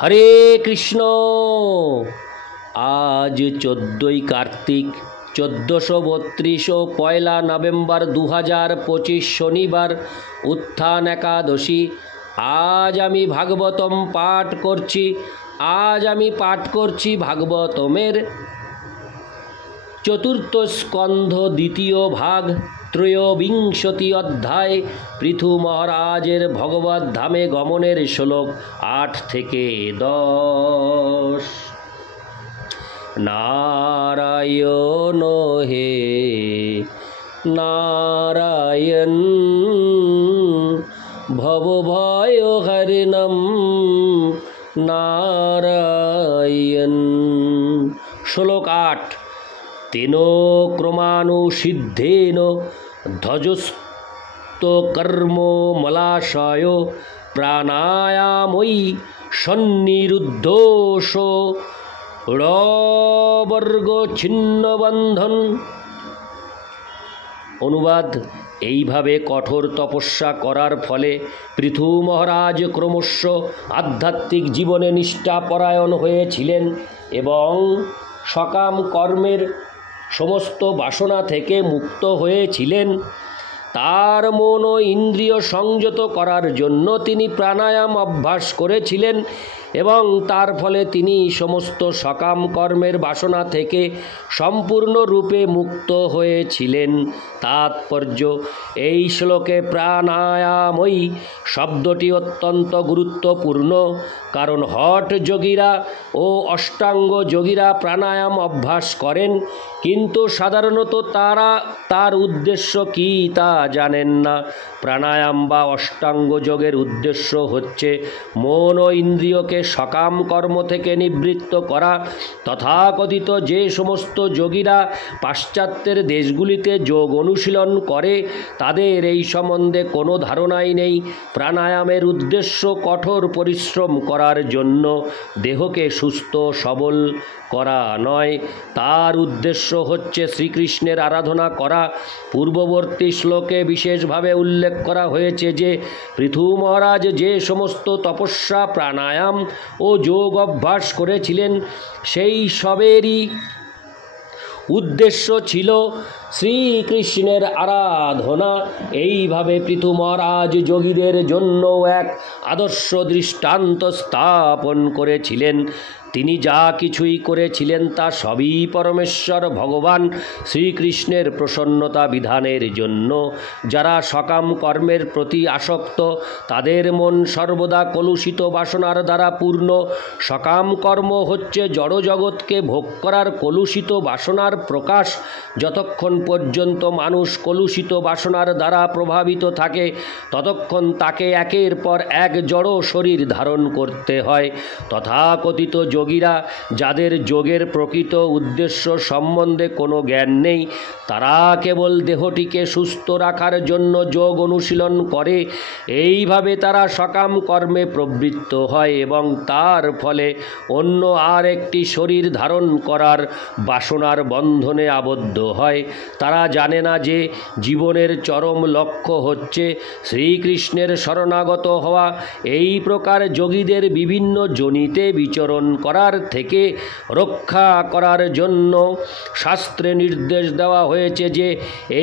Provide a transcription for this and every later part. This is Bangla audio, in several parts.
হরে কৃষ্ণ। আজ 14ই কার্তিক 1432 ও 1 নভেম্বর 2025 শনিবার উত্থান একাদশী। আজ আমি ভাগবতম পাঠ করছি। ভাগবতমের চতুর্থ স্কন্ধ দ্বিতীয় ভাগ ত্রয়োবিংশতি অধ্যায় পৃথু মহারাজের ভগবত ধামে গমনের শ্লোক 8 থেকে 10। নারায়ণ হে নারায়ণ ভবভয়হরিণম নারায়ণ। শ্লোক 8। তেন ক্রমানুসিদ্ধেন ধ্বজস্তকর্ম মলাশয় প্রাণায়াময়ী সন্নিরুদ্ধোষ ড়বর্গ ছিন্নবন্ধন। অনুবাদ: এইভাবে কঠোর তপস্যা করার ফলে পৃথু মহারাজ ক্রমশ আধ্যাত্মিক জীবনে নিষ্ঠাপরায়ণ হয়েছিলেন এবং সকাম কর্মের সমস্ত বাসনা থেকে মুক্ত হয়েছিলেন। তার মন ও ইন্দ্রিয় সংযত করার জন্য তিনি প্রাণায়াম অভ্যাস করেছিলেন এবং তার ফলে তিনি সমস্ত সকাম কর্মের বাসনা থেকে সম্পূর্ণরূপে মুক্ত হয়েছিলেন। তাৎপর্য: এই শ্লোকে প্রাণায়াময়ী শব্দটি অত্যন্ত গুরুত্বপূর্ণ, কারণ হঠ যোগীরা ও অষ্টাঙ্গ যোগীরা প্রাণায়াম অভ্যাস করেন, কিন্তু সাধারণত তারা তার উদ্দেশ্য কী তা জানেন না। প্রাণায়াম বা অষ্টাঙ্গ যোগের উদ্দেশ্য হচ্ছে মন ও ইন্দ্রিয়কে সকাম কর্ম থেকে নিবৃত্ত করা। তথাকথিত যে সমস্ত যোগীরা পাশ্চাত্যের দেশগুলিতে যোগ অনুশীলন করে তাদের এই সম্বন্ধে কোনো ধারণাই নেই। প্রাণায়ামের উদ্দেশ্য কঠোর পরিশ্রম করার জন্য দেহকে সুস্থ সবল করা নয়, তার উদ্দেশ্য হচ্ছে শ্রীকৃষ্ণের আরাধনা করা। পূর্ববর্তী শ্লোকে বিশেষভাবে উল্লেখ করা হয়েছে যে পৃথু মহারাজ যে সমস্ত তপস্যা, প্রাণায়াম ও যোগ অভ্যাস করেছিলেন সেই সবেরই উদ্দেশ্য ছিল শ্রীকৃষ্ণের আরাধনা। এইভাবে পৃথু মহারাজ যোগীদের জন্য এক আদর্শ দৃষ্টান্ত স্থাপন করেছিলেন। তিনি যা কিছুই করেছিলেন তা সবই পরমেশ্বর ভগবান শ্রীকৃষ্ণের প্রসন্নতা বিধানের জন্য। যারা সকাম কর্মের প্রতি আসক্ত তাদের মন সর্বদা কলুষিত বাসনার দ্বারা পূর্ণ। সকাম কর্ম হচ্ছে জড়জগৎকে ভোগ করার কলুষিত বাসনার প্রকাশ। যতক্ষণ পর্যন্ত মানুষ কলুষিত বাসনার দ্বারা প্রভাবিত থাকে ততক্ষণ তাকে একের পর এক জড় শরীর ধারণ করতে হয়। তথাকথিত যোগীরা, যাদের যোগের প্রকৃত উদ্দেশ্য সম্বন্ধে কোনো জ্ঞান নেই, তারা কেবল দেহটিকে সুস্থ রাখার জন্য যোগ অনুশীলন করে। এইভাবে তারা সকাম কর্মে প্রবৃত্ত হয় এবং তার ফলে অন্য আর একটি শরীর ধারণ করার বাসনার বন্ধনে আবদ্ধ হয়। তারা জানে না যে জীবনের চরম লক্ষ্য হচ্ছে শ্রীকৃষ্ণের শরণাগত হওয়া। এই প্রকার যোগীদের বিভিন্ন যোনিতে বিচরণ করার থেকে রক্ষা করার জন্য শাস্ত্রে নির্দেশ দেওয়া হয়েছে যে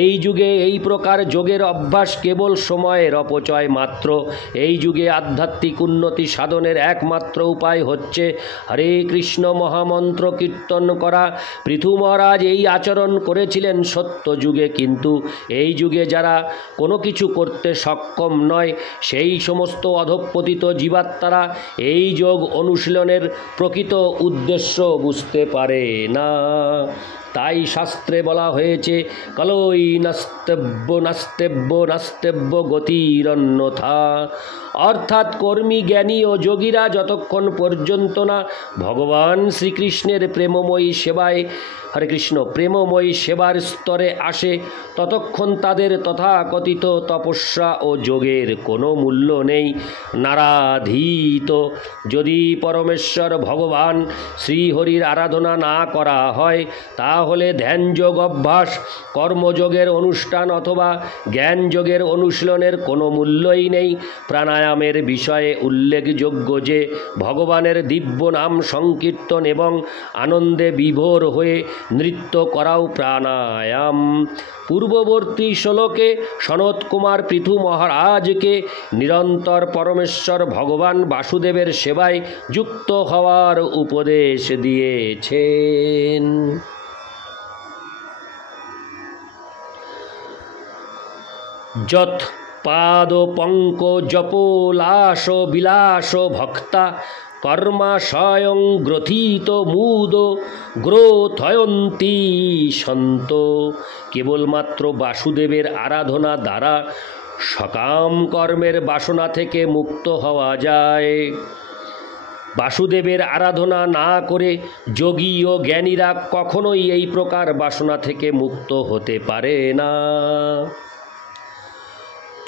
এই যুগে এই প্রকার যোগের অভ্যাস কেবল সময়ের অপচয় মাত্র। এই যুগে আধ্যাত্মিক উন্নতি সাধনের একমাত্র উপায় হচ্ছে হরে কৃষ্ণ মহামন্ত্র কীর্তন করা। পৃথু মহারাজ এই আচরণ করেছিলেন সত্য যুগে, কিন্তু এই যুগে যারা কোনো কিছু করতে সক্ষম নয় সেই সমস্ত অধঃপতিত জীবাত্মারা এই যোগ অনুশীলনের প্রকৃত উদ্দেশ্য বুঝতে পারে না। তাই শাস্ত্রে বলা হয়েছে কলই নাস্তেব্য গতিরন্যথা। অর্থাৎ কর্মী, জ্ঞানী ও যোগীরা যতক্ষণ পর্যন্ত না ভগবান শ্রীকৃষ্ণের প্রেমময়ী সেবায় প্রেমময়ী সেবার স্তরে আসে ততক্ষণ তাদের তথাকথিত তপস্যা ও যোগের কোনো মূল্য নেই। নারাধীত যদি পরমেশ্বর ভগবান শ্রীহরির আরাধনা না করা হয় তা তাহলে ধ্যানযোগ অভ্যাস, কর্মযোগের অনুষ্ঠান অথবা জ্ঞানযোগের অনুশীলনের কোনো মূল্যই নেই। প্রাণায়ামের বিষয়ে উল্লেখযোগ্য যে ভগবানের দিব্য নাম সংকীর্তন এবং আনন্দে বিভোর হয়ে নৃত্য করাও প্রাণায়াম। পূর্ববর্তী শ্লোকে সনত কুমার পৃথু মহারাজকে নিরন্তর পরমেশ্বর ভগবান বাসুদেবের সেবায় যুক্ত হওয়ার উপদেশ দিয়েছেন। যৎ পাদ পঙ্কজপলাশ বিলাস ভক্তা কর্মাশয়ং গ্রথিত মুদ গ্রোথয়ন্তি সন্ত। কেবলমাত্র বাসুদেবের আরাধনা দ্বারা সকাম কর্মের বাসনা থেকে মুক্ত হওয়া যায়। বাসুদেবের আরাধনা না করে যোগী ও জ্ঞানীরা কখনোই এই প্রকার বাসনা থেকে মুক্ত হতে পারে না।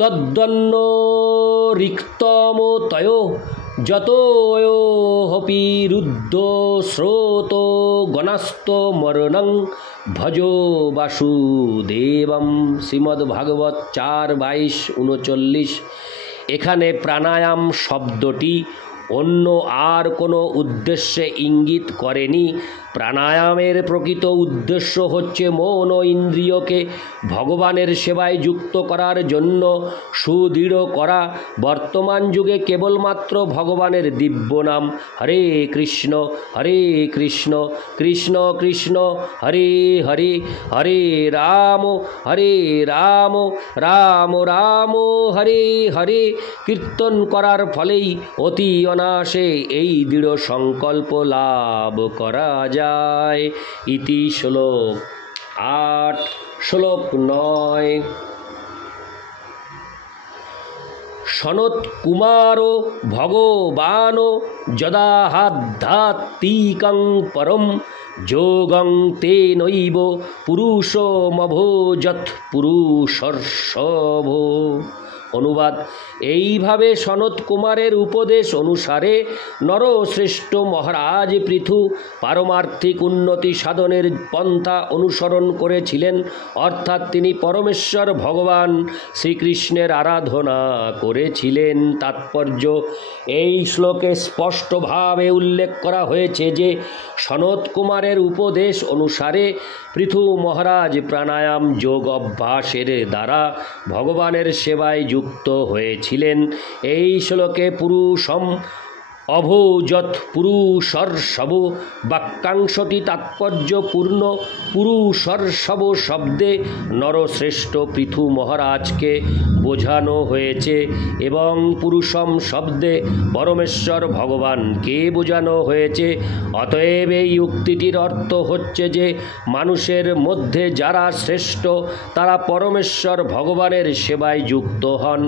তদ্দন্ন রিক্তমতয় যতোহপি রুদ্ধ স্রোত গণস্ত মরণং ভজো বাসুদেবম। শ্রীমদ্ভাগবত 4:22-39। এখানে প্রাণায়াম শব্দটি অন্য আর কোনো উদ্দেশ্যে ইঙ্গিত করেনি। প্রাণায়ামের প্রকৃত উদ্দেশ্য হচ্ছে মন ও ইন্দ্রিয়কে ভগবানের সেবায় যুক্ত করার জন্য সুদৃঢ় করা। বর্তমান যুগে কেবলমাত্র ভগবানের দিব্য নাম হরে কৃষ্ণ কৃষ্ণ কৃষ্ণ হরে হরে, হরে রাম রাম রাম হরে হরে কীর্তন করার ফলেই অতি অনায়াসে এই দৃঢ় সংকল্প লাভ করা যায়। ইতি শ্লোক 8। শ্লোক 9। সনত কুমার ভগবান যদাহাধ্যাত্মিকং পরম যোগং তেনৈব পুরুষমভোজৎ পুরুষর্ষভ। অনুবাদ: এইভাবে সনত কুমারের উপদেশ অনুসারে নরশ্রেষ্ঠ মহারাজ পৃথু পারমার্থিক উন্নতি সাধনের পন্থা অনুসরণ করেছিলেন, অর্থাৎ তিনি পরমেশ্বর ভগবান শ্রীকৃষ্ণের আরাধনা করেছিলেন। তাৎপর্য: এই শ্লোকে স্পষ্টভাবে উল্লেখ করা হয়েছে যে সনত কুমারের উপদেশ অনুসারে পৃথু মহারাজ প্রাণায়াম যোগ অভ্যাসের দ্বারা ভগবানের সেবায় যুক্ত হয়েছিলেন। এই শ্লোকে পুরুষম অভোজৎ পুরুষর্ষভ বাক্যাংশটি তাৎপর্যপূর্ণ। পুরুষর্ষভ শব্দে নরশ্রেষ্ঠ পৃথু মহারাজকে বোঝানো হয়েছে এবং পুরুষম শব্দে পরমেশ্বর ভগবানকে বোঝানো হয়েছে। অতএব এই উক্তিটির অর্থ হচ্ছে যে মানুষের মধ্যে যারা শ্রেষ্ঠ তারা পরমেশ্বর ভগবানের সেবায় যুক্ত হন।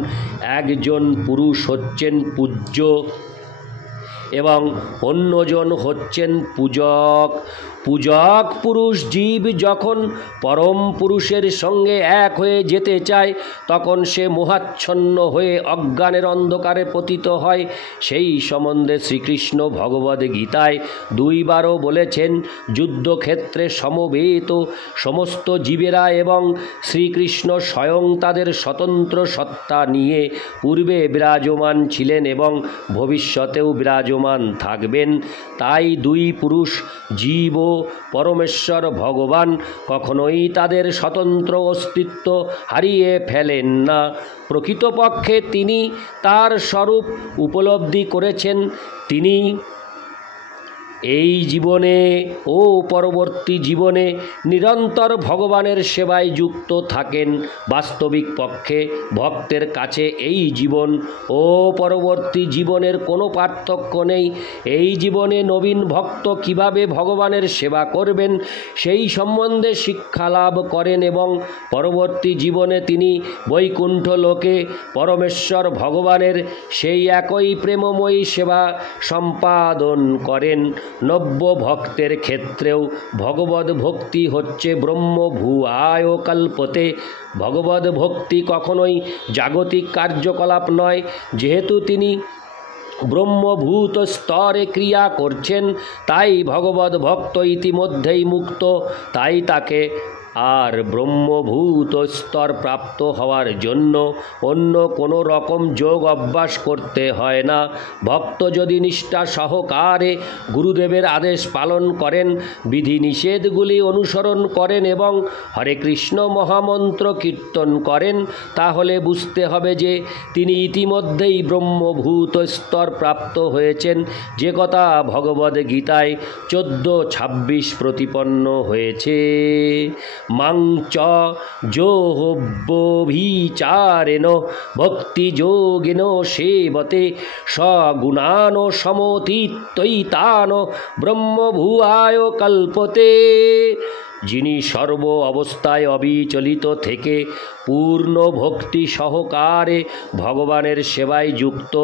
একজন পুরুষ হচ্ছেন পূজ্য এবং অন্যজন হচ্ছেন পূজক। পূজক পুরুষ জীব যখন পরম পুরুষের সঙ্গে এক হয়ে যেতে চায় তখন সে মোহাচ্ছন্ন হয়ে অজ্ঞানের অন্ধকারে পতিত হয়। সেই সম্বন্ধে শ্রীকৃষ্ণ ভগবদ্গীতায় 2 বারও বলেছেন, যুদ্ধক্ষেত্রে সমবেত সমস্ত জীবেরা এবং শ্রীকৃষ্ণ স্বয়ং তাদের স্বতন্ত্র সত্তা নিয়ে পূর্বে বিরাজমান ছিলেন এবং ভবিষ্যতেও বিরাজমান থাকবেন। তাই 2 পুরুষ জীব ও পরমেশ্বর ভগবান কখনোই তাদের স্বতন্ত্র অস্তিত্ব হারিয়ে ফেলেন না। প্রকৃতপক্ষে তিনি তার স্বরূপ উপলব্ধি করেছেন। তিনি এই জীবনে ও পরবর্তী জীবনে নিরন্তর ভগবানের সেবায় যুক্ত থাকেন। বাস্তবিক পক্ষে ভক্তের কাছে এই জীবন ও পরবর্তী জীবনের কোনো পার্থক্য নেই। এই জীবনে নবীন ভক্ত কিভাবে ভগবানের সেবা করবেন সেই সম্বন্ধে শিক্ষা লাভ করেন এবং পরবর্তী জীবনে তিনি বৈকুণ্ঠ লোকে পরমেশ্বর ভগবানের সেই একই প্রেমময়ী সেবা সম্পাদন করেন। নব্য ভক্তের ক্ষেত্রেও ভগবদ ভক্তি হচ্ছে ব্রহ্মভূয়ায় কল্পতে। ভগবদ ভক্তি কখনোই জাগতিক কার্যকলাপ নয়। যেহেতু তিনি ব্রহ্মভূত স্তরে ক্রিয়া করছেন, তাই ভগবদ ভক্ত ইতিমধ্যেই মুক্ত, তাই তাকে আর ব্রহ্মভূত স্তর প্রাপ্ত হওয়ার জন্য অন্য কোনো রকম যোগ অভ্যাস করতে হয় না। ভক্ত যদি নিষ্ঠা সহকারে গুরুদেবের আদেশ পালন করেন, বিধিনিষেধগুলি অনুসরণ করেন এবং হরে কৃষ্ণ মহামন্ত্র কীর্তন করেন, তাহলে বুঝতে হবে যে তিনি ইতিমধ্যেই ব্রহ্মভূত স্তর প্রাপ্ত হয়েছেন, যে কথা ভগবদ্গীতায় 14:26 প্রতিপন্ন হয়েছে। মাংচ যোহব্যভিচারেণ ভক্তিযোগেন সেবতে সগুণান সমতীত্যৈতান ব্রহ্মভুয়ায় কল্পতে। যিনি সর্ব অবস্থায় অবিচলিত থেকে পূর্ণ ভক্তি সহকারে ভগবানের সেবায় যুক্ত,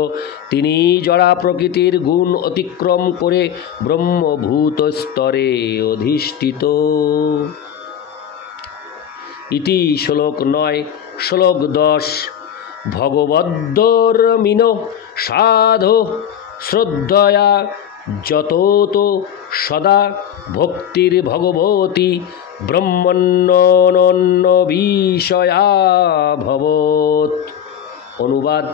তিনি জড়া প্রকৃতির গুণ অতিক্রম করে ব্রহ্মভূত স্তরে অধিষ্ঠিত। ইতি শ্লোক 9। শ্লোক 10। ভগবদ্দর্মিণ সাধো শ্রদ্ধয়া যতত সদা ভক্তির ভগবতী ব্রহ্মণ্যনন্য বিষয়া ভবত। অনুবাদ: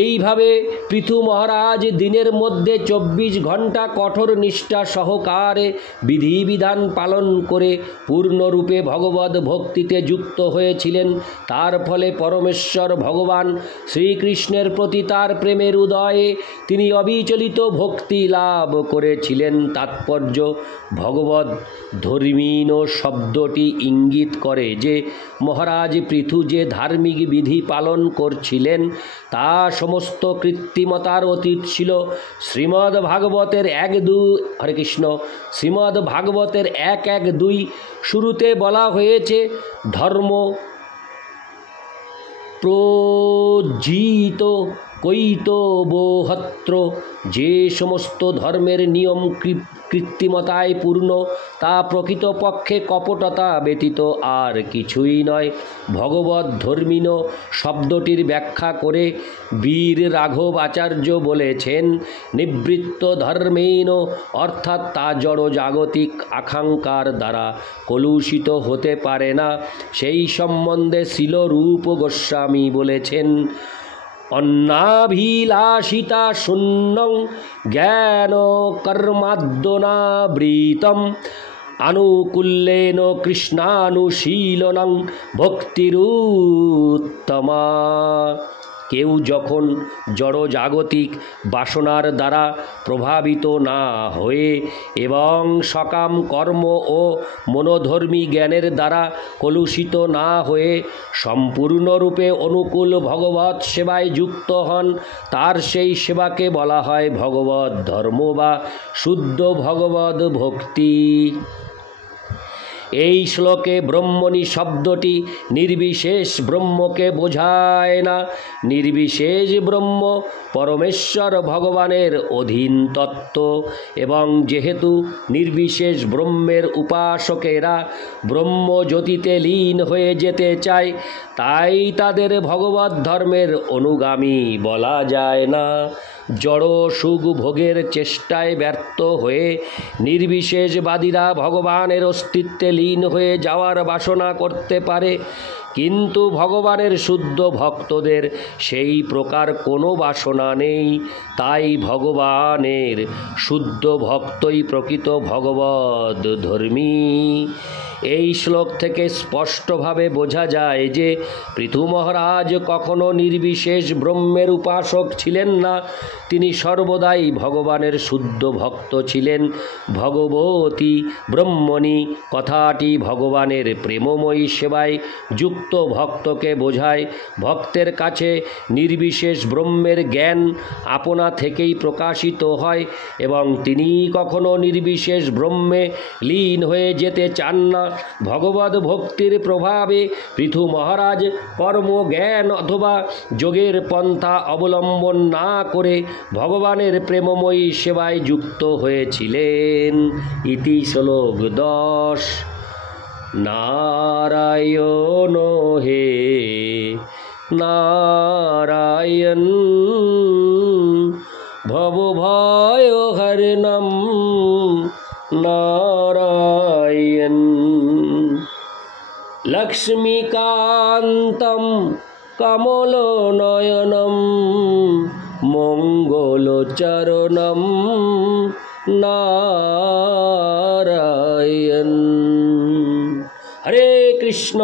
এইভাবে পৃথু মহারাজ দিনের মধ্যে 24 ঘণ্টা কঠোর নিষ্ঠা সহকারে বিধিবিধান পালন করে পূর্ণরূপে ভগবদ ভক্তিতে যুক্ত হয়েছিলেন। তার ফলে পরমেশ্বর ভগবান শ্রীকৃষ্ণের প্রতি তার প্রেমের উদয়ে তিনি অবিচলিত ভক্তি লাভ করেছিলেন। তাৎপর্য: ভগবদ ধর্মীণ শব্দটি ইঙ্গিত করে যে মহারাজ পৃথু যে ধার্মিক বিধি পালন করছিলেন তা সমস্ত কৃত্রিমতার অতীত ছিল। শ্রীমদ্ ভাগবতের 1-2 হরে কৃষ্ণ শ্রীমদ্ ভাগবতের 1-1-2 শুরুতে বলা হয়েছে, ধর্ম প্রোজ্ঝিত কৈতবোহত্র, যে সমস্ত ধর্মের নিয়ম কৃত্রিমতায় পূর্ণ তা প্রকৃতপক্ষে কপটতা ব্যতীত আর কিছুই নয়। ভগবত ধর্মীণ শব্দটির ব্যাখ্যা করে বীর রাঘব আচার্য বলেছেন, নিবৃত্ত ধর্মেণ, অর্থাৎ তা জড় জাগতিক আকাঙ্ক্ষার দ্বারা কলুষিত হতে পারে না। সেই সম্বন্ধে শ্রীল রূপ গোস্বামী বলেছেন, অন্নাভিলাষিতা শূন্যং জ্ঞান কর্মাদ্যনাবৃতম আনুকূল্যেন কৃষ্ণানুশীলনং ভক্তিরুত্তমা। কেউ যখন জড়জাগতিক বাসনার দ্বারা প্রভাবিত না হয়ে এবং সকাম কর্ম ও মনোধর্মী জ্ঞানের দ্বারা কলুষিত না হয়ে সম্পূর্ণরূপে অনুকূল ভগবৎ সেবায় যুক্ত হন, তার সেই সেবাকে বলা হয় ভগবৎ ধর্ম বা শুদ্ধ ভগবৎ ভক্তি। এই শ্লোকে ব্রহ্মণি শব্দটি নির্বিশেষ ব্রহ্মকে বোঝায় না। নির্বিশেষ ব্রহ্ম পরমেশ্বর ভগবানের অধীন তত্ত্ব, এবং যেহেতু নির্বিশেষ ব্রহ্মের উপাসকেরা ব্রহ্মজ্যোতিতে লীন হয়ে যেতে চায়, তাই তাদের ভগবৎ ধর্মের অনুগামী বলা যায় না। জড় সুখ ভোগের চেষ্টায় ব্যর্থ হয়ে নির্বিশেষবাদীরা ভগবানের অস্তিত্বে লীন হয়ে যাওয়ার বাসনা করতে পারে, কিন্তু ভগবানের শুদ্ধ ভক্তদের সেই প্রকার কোনো বাসনা নেই। তাই ভগবানের শুদ্ধ ভক্তই প্রকৃত ভগবদ ধর্মী। এই শ্লোক থেকে স্পষ্টভাবে বোঝা যায় যে পৃথু মহারাজ কখনো নির্বিশেষ ব্রহ্মের উপাসক ছিলেন না, তিনি সর্বদাই ভগবানের শুদ্ধ ভক্ত ছিলেন। ভগবতী ব্রহ্মণী কথাটি ভগবানের প্রেমময়ী সেবায় যুক্ত ভক্তকে বোঝায়। ভক্তের কাছে নির্বিশেষ ব্রহ্মের জ্ঞান আপনা থেকেই প্রকাশিত হয় এবং তিনি কখনো নির্বিশেষ ব্রহ্মে লীন হয়ে যেতে চান না। ভগবদ ভক্তির প্রভাবে পৃথু মহারাজ কর্ম জ্ঞান অথবা যোগের পন্থা অবলম্বন না করে ভগবানের প্রেমময়ী সেবায় যুক্ত হয়েছিলেন। ইতি শ্লোক 10। নারায়ণ হে নারায়ণ ভবভয়হরণম নারায়ণ। লক্ষ্মীকান্তম কমলনয়নম মঙ্গলচরণম নারায়ণ। হরে কৃষ্ণ।